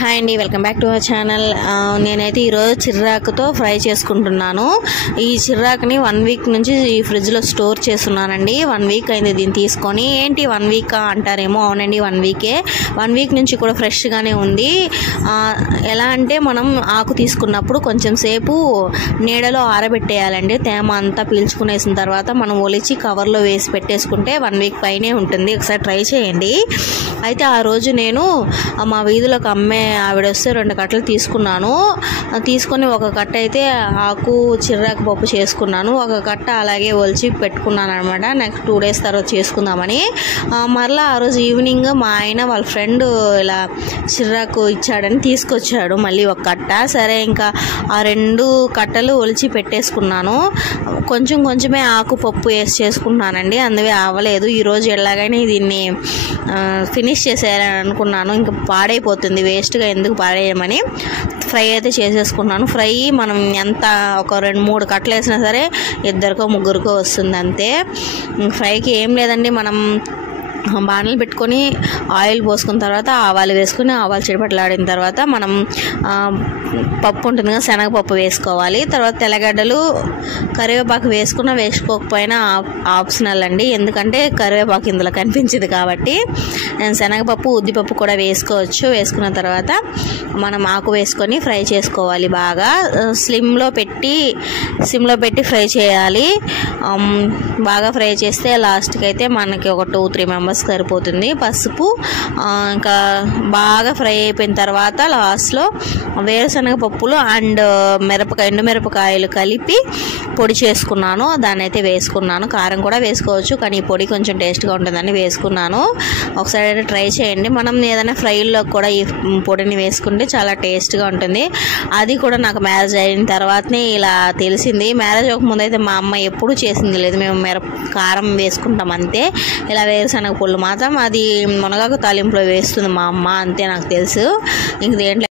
Hi అండి, welcome back to our channel. నేనైతే ఈరోజు చిర్రాకుతో ఫ్రై చేసుకుంటున్నాను. ఈ చిర్రాకుని 1 వీక్ నుంచి ఈ ఫ్రిడ్జ్లో స్టోర్ చేస్తున్నానండి. 1 వీక్ అయింది దీన్ని తీసుకొని. ఏంటి 1 వీక్ అంటారేమో, అవునండి 1 వీకే. 1 వీక్ నుంచి కూడా ఫ్రెష్గానే ఉంది. ఎలా అంటే మనం ఆకు తీసుకున్నప్పుడు కొంచెం సేపు నీడలో ఆరబెట్టేయాలండి. తేమ అంతా పీల్చుకునేసిన తర్వాత మనం ఒలిచి కవర్లో వేసి పెట్టేసుకుంటే 1 వీక్ పైనే ఉంటుంది. ఒకసారి ట్రై చేయండి. అయితే ఆ రోజు నేను మా వీధిలోకి అమ్మే ఆవిడ వస్తే 2 కట్టలు తీసుకున్నాను. తీసుకొని ఒక కట్ట అయితే ఆకు చిర్రాకు పప్పు చేసుకున్నాను, ఒక కట్ట అలాగే ఒలిచి పెట్టుకున్నాను అనమాట. నెక్స్ట్ 2 డేస్ తర్వాత చేసుకుందామని. మరలా ఆ రోజు ఈవినింగ్ మా ఆయన వాళ్ళ ఫ్రెండ్ ఇలా చిర్రాకు ఇచ్చాడని తీసుకొచ్చాడు మళ్ళీ ఒక కట్ట. సరే ఇంకా ఆ 2 కట్టలు ఒలిచి పెట్టేసుకున్నాను. కొంచెమే ఆకు పప్పు వేసి చేసుకుంటున్నానండి, అందువే అవ్వలేదు. ఈరోజు ఎలాగైనా దీన్ని ఫినిష్ చేసేయాలని అనుకున్నాను. ఇంకా పాడైపోతుంది, వేస్ట్గా ఎందుకు పాడేయమని ఫ్రై అయితే చేసేసుకున్నాను. ఫ్రై మనం ఎంత ఒక 2-3 కట్టలు వేసినా సరే 2కో 3కో వస్తుంది అంతే. ఫ్రైకి ఏం లేదండి, మనం బాణలు పెట్టుకొని ఆయిల్ పోసుకున్న తర్వాత ఆవాలు వేసుకుని ఆవాలు చిటపటలాడిన తర్వాత మనం పప్పు ఉంటుంది కదా, శనగపప్పు వేసుకోవాలి. తర్వాత తెల్లగడ్డలు, కరివేపాకు వేసుకోకపోయినా ఆప్షనల్ అండి, ఎందుకంటే కరివేపాకు ఇందులో కనిపించింది కాబట్టి. శనగపప్పు, ఉద్దిపప్పు కూడా వేసుకోవచ్చు. వేసుకున్న తర్వాత మనం ఆకు వేసుకొని ఫ్రై చేసుకోవాలి. బాగా సిమ్లో పెట్టి ఫ్రై చేయాలి. బాగా ఫ్రై చేస్తే లాస్ట్కి అయితే మనకి ఒక 2-3 మెంబర్స్ సరిపోతుంది. పసుపు ఇంకా బాగా ఫ్రై అయిపోయిన తర్వాత లాస్ట్లో వేరుశనగ పప్పులు అండ్ ఎండుమిరపకాయలు కలిపి పొడి చేసుకున్నాను. దాన్ని అయితే వేసుకున్నాను. కారం కూడా వేసుకోవచ్చు, కానీ ఈ పొడి కొంచెం టేస్ట్గా ఉంటుందని వేసుకున్నాను. ఒకసారి అయితే ట్రై చేయండి. మనం ఏదైనా ఫ్రైల్లో కూడా ఈ పొడిని వేసుకుంటే చాలా టేస్ట్గా ఉంటుంది. అది కూడా నాకు మ్యారేజ్ అయిన తర్వాతనే ఇలా తెలిసింది. మ్యారేజ్ అవ్వకముందు అయితే మా అమ్మ ఎప్పుడూ చేసింది లేదు. మేము కారం వేసుకుంటాం అంతే. ఇలా వేరుశనగ పళ్ళు మాత్రం అది మునగాకు తాలింపులో వేస్తుంది మా అమ్మ, అంతే నాకు తెలుసు. ఇంక దేంట్లో